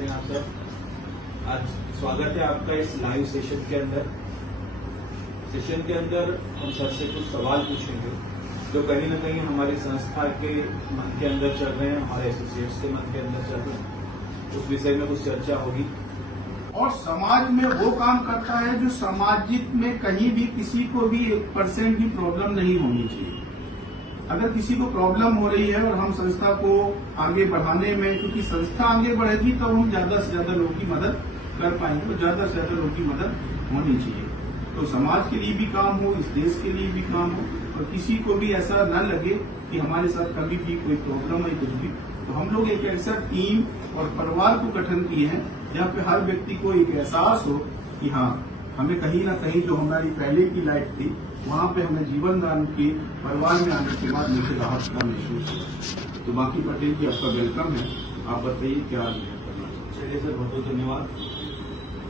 कैसे हैं आप सब। आज स्वागत है आपका इस लाइव सेशन के अंदर। सेशन के अंदर हम सर से कुछ सवाल पूछेंगे जो कहीं ना कहीं हमारी संस्था के मन के अंदर चल रहे हैं, हमारे एसोसिएट्स के मन के अंदर चल रहे हैं। उस विषय में कुछ चर्चा होगी। और समाज में वो काम करता है जो सामाजिक में कहीं भी किसी को भी 1% की प्रॉब्लम नहीं होनी चाहिए। अगर किसी को प्रॉब्लम हो रही है और हम संस्था को आगे बढ़ाने में, क्योंकि संस्था आगे बढ़ेगी तो हम ज्यादा से ज्यादा लोगों की मदद कर पाएंगे, तो ज्यादा से ज्यादा लोगों की मदद होनी चाहिए। तो समाज के लिए भी काम हो, इस देश के लिए भी काम हो, और किसी को भी ऐसा न लगे कि हमारे साथ कभी भी कोई प्रॉब्लम है कुछ भी। तो हम लोग एक ऐसा टीम और परिवार को गठन किए हैं जहाँ पे हर व्यक्ति को एक एहसास हो कि हाँ, हमें कहीं ना कहीं जो हमारी पहले की लाइफ थी वहाँ पे हमें जीवन दान के परिवार में आने के बाद मुझे राहत का महसूस हुआ। तो बाकी पटेल जी आपका वेलकम है, आप बताइए क्या करना चाहिए। चलिए सर, बहुत बहुत धन्यवाद।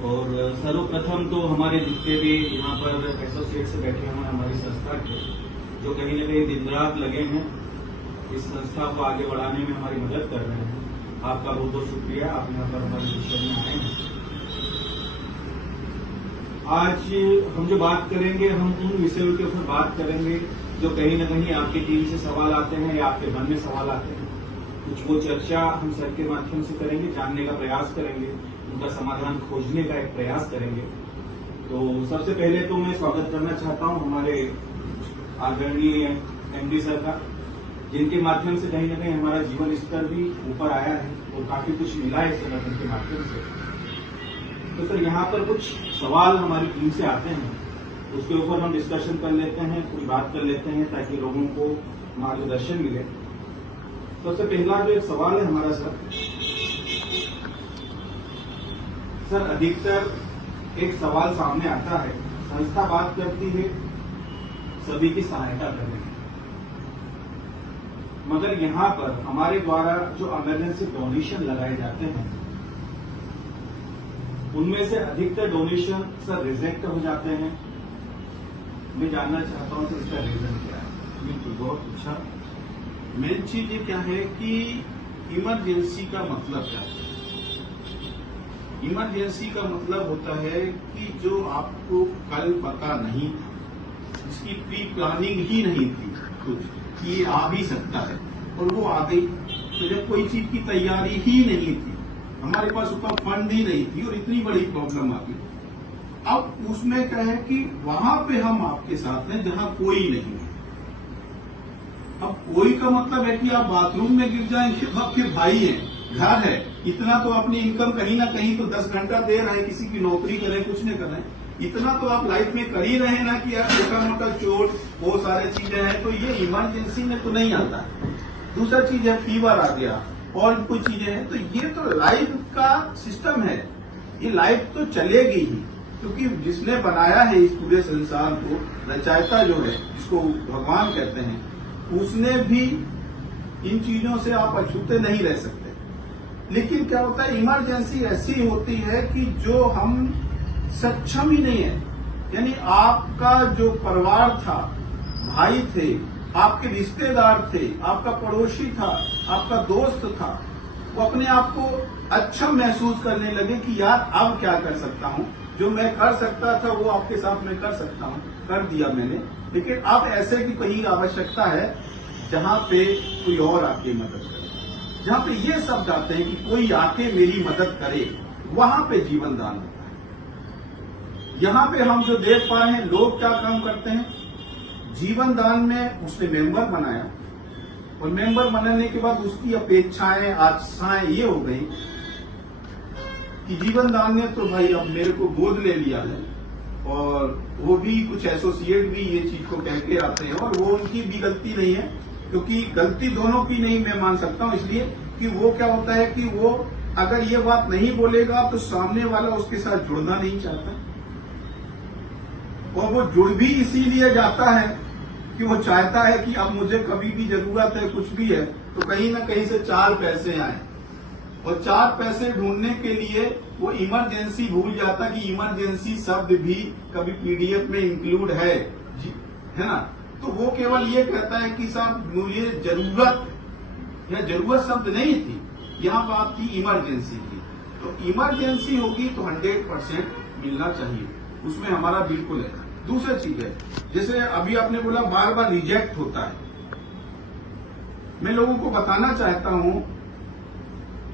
और सर्वप्रथम तो हमारे जितने भी यहाँ पर एसोसिएट से बैठे हुए हैं हमारी संस्था के, जो कहीं न कहीं दिन रात लगे हैं इस संस्था को आगे बढ़ाने में हमारी मदद कर रहे हैं, आपका बहुत बहुत शुक्रिया। आप यहाँ पर हमारे विषय में आए हैं। आज हम जो बात करेंगे, हम उन विषयों के ऊपर बात करेंगे जो कहीं न कहीं आपकी टीम से सवाल आते हैं या आपके मन में सवाल आते हैं। कुछ वो चर्चा हम सर के माध्यम से करेंगे, जानने का प्रयास करेंगे, उनका समाधान खोजने का एक प्रयास करेंगे। तो सबसे पहले तो मैं स्वागत करना चाहता हूं हमारे आदरणीय एमडी सर का, जिनके माध्यम से कहीं न कहीं हमारा जीवन स्तर भी ऊपर आया है और काफी कुछ मिला है इस संगठन के माध्यम से। तो सर, यहाँ पर कुछ सवाल हमारी टीम से आते हैं, उसके ऊपर हम डिस्कशन कर लेते हैं, कोई बात कर लेते हैं ताकि लोगों को मार्गदर्शन मिले। सबसे पहला जो एक सवाल है हमारा सर, अधिकतर एक सवाल सामने आता है, संस्था बात करती है सभी की सहायता करने की, मगर यहाँ पर हमारे द्वारा जो इमरजेंसी डोनेशन लगाए जाते हैं उनमें से अधिकतर डोनेशन सर रिजेक्ट हो जाते हैं। मैं जानना चाहता हूं सर, इसका रीजन क्या है। बिल्कुल, बहुत अच्छा। मेन चीज ये क्या है कि इमरजेंसी का मतलब क्या है। इमरजेंसी का मतलब होता है कि जो आपको कल पता नहीं था, जिसकी प्री प्लानिंग ही नहीं थी कुछ कि ये आ भी सकता है और वो आ गई। तो जब कोई चीज की तैयारी ही नहीं थी, हमारे पास उतना फंड ही नहीं थी और इतनी बड़ी प्रॉब्लम आ गई, अब उसमें क्या है कि वहां पे हम आपके साथ हैं जहां कोई नहीं है। अब कोई का मतलब है कि आप बाथरूम में गिर जाएंगे, आपके भाई हैं, घर है, इतना तो अपनी इनकम कहीं ना कहीं तो 10 घंटा दे रहे हैं, किसी की नौकरी करें कुछ नहीं कर रहे हैं, इतना तो आप लाइफ में कर ही रहे हैं ना कि यार छोटा मोटा चोट वो सारी चीजें हैं, तो ये इमरजेंसी में तो नहीं आता है। दूसरा चीज है फीवर आ गया और कोई चीजें हैं, तो ये तो लाइफ का सिस्टम है, ये लाइफ तो चलेगी ही, क्योंकि जिसने बनाया है इस पूरे संसार को, रचयिता जो है जिसको भगवान कहते हैं, उसने भी इन चीजों से आप अछूते नहीं रह सकते। लेकिन क्या होता है, इमरजेंसी ऐसी होती है कि जो हम सक्षम ही नहीं है, यानी आपका जो परिवार था, भाई थे, आपके रिश्तेदार थे, आपका पड़ोसी था, आपका दोस्त था, वो अपने आप को अच्छा महसूस करने लगे कि यार अब क्या कर सकता हूँ, जो मैं कर सकता था वो आपके साथ मैं कर सकता हूँ, कर दिया मैंने। लेकिन अब ऐसे की कहीं आवश्यकता है जहाँ पे कोई और आके मदद करे, जहाँ पे ये शब्द आते हैं कि कोई आके मेरी मदद करे, वहां पे जीवन दान होता है। यहाँ पे हम जो देख पा रहे हैं, लोग क्या काम करते हैं, जीवन दान में उसने मेंबर बनाया और मेंबर बनाने के बाद उसकी अपेक्षाएं आशाएं ये हो गई कि जीवन दान ने तो भाई अब मेरे को गोद ले लिया है, और वो भी कुछ एसोसिएट भी ये चीज को कह के आते हैं, और वो उनकी भी गलती नहीं है, क्योंकि गलती दोनों की नहीं मैं मान सकता हूं, इसलिए कि वो क्या होता है कि वो अगर ये बात नहीं बोलेगा तो सामने वाला उसके साथ जुड़ना नहीं चाहता, और वो जुड़ भी इसीलिए जाता है कि वो चाहता है कि अब मुझे कभी भी जरूरत है, कुछ भी है, तो कहीं ना कहीं से 4 पैसे आए, और 4 पैसे ढूंढने के लिए वो इमरजेंसी भूल जाता कि इमरजेंसी शब्द भी कभी पीडीएफ में इंक्लूड है ना। तो वो केवल ये कहता है कि साहब मुझे जरूरत या जरूरत शब्द नहीं थी, यहाँ बात थी इमरजेंसी की। तो इमरजेंसी होगी तो 100% मिलना चाहिए, उसमें हमारा बिल्कुल है। दूसरी चीज है, जैसे अभी आपने बोला बार बार रिजेक्ट होता है, मैं लोगों को बताना चाहता हूं,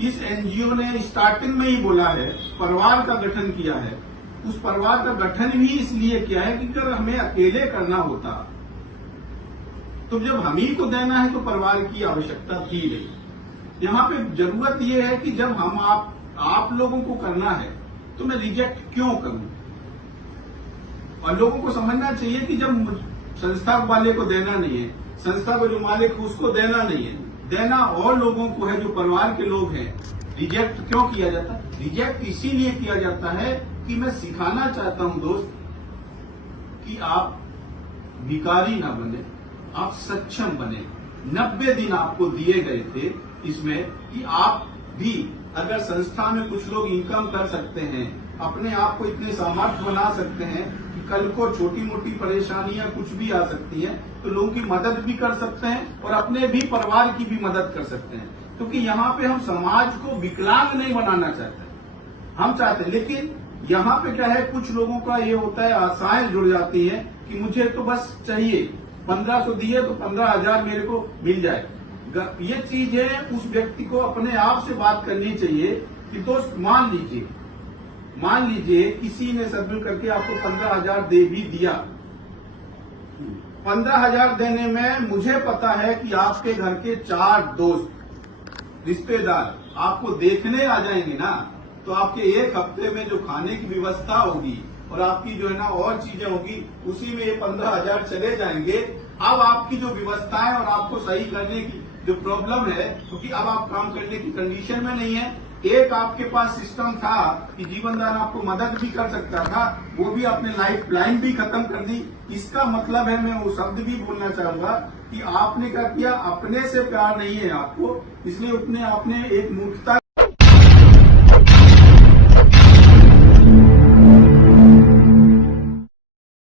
इस एनजीओ ने स्टार्टिंग में ही बोला है, परिवार का गठन किया है। उस परिवार का गठन भी इसलिए किया है कि अगर हमें अकेले करना होता तो जब हम ही को देना है तो परिवार की आवश्यकता थी नहीं। यहाँ पे जरूरत यह है कि जब हम आप लोगों को करना है तो मैं रिजेक्ट क्यों करूं। और लोगों को समझना चाहिए कि जब संस्था वाले को देना नहीं है, संस्था के जो मालिक उसको देना नहीं है, देना और लोगों को है जो परिवार के लोग हैं। रिजेक्ट क्यों किया जाता है? रिजेक्ट इसीलिए किया जाता है कि मैं सिखाना चाहता हूं दोस्त कि आप भिखारी ना बने, आप सक्षम बने। 90 दिन आपको दिए गए थे इसमें कि आप भी अगर संस्था में कुछ लोग इनकम कर सकते हैं, अपने आप को इतने सामर्थ्य बना सकते हैं कि कल को छोटी मोटी परेशानियां कुछ भी आ सकती हैं तो लोगों की मदद भी कर सकते हैं और अपने भी परिवार की भी मदद कर सकते हैं। क्योंकि यहाँ पे हम समाज को विकलांग नहीं बनाना चाहते, हम चाहते हैं। लेकिन यहाँ पे क्या है, कुछ लोगों का ये होता है, आशाएं जुड़ जाती हैं कि मुझे तो बस चाहिए 1500 दिए तो 15,000 मेरे को मिल जाए। ये चीज है, उस व्यक्ति को अपने आप से बात करनी चाहिए कि दोस्त मान लीजिए किसी ने सब्मिट करके आपको 15,000 दे भी दिया। 15,000 देने में मुझे पता है कि आपके घर के 4 दोस्त रिश्तेदार आपको देखने आ जाएंगे ना, तो आपके एक हफ्ते में जो खाने की व्यवस्था होगी और आपकी जो है ना और चीजें होगी, उसी में ये 15,000 चले जाएंगे। अब आपकी जो व्यवस्था है और आपको सही करने की जो प्रॉब्लम है, क्योंकि अब आप काम करने की कंडीशन में नहीं है। एक आपके पास सिस्टम था कि जीवन दान आपको मदद भी कर सकता था, वो भी आपने लाइफ लाइन भी खत्म कर दी। इसका मतलब है, मैं वो शब्द भी बोलना चाहूंगा कि आपने क्या किया, अपने से प्यार नहीं है आपको, इसलिए आपने एक मूर्खता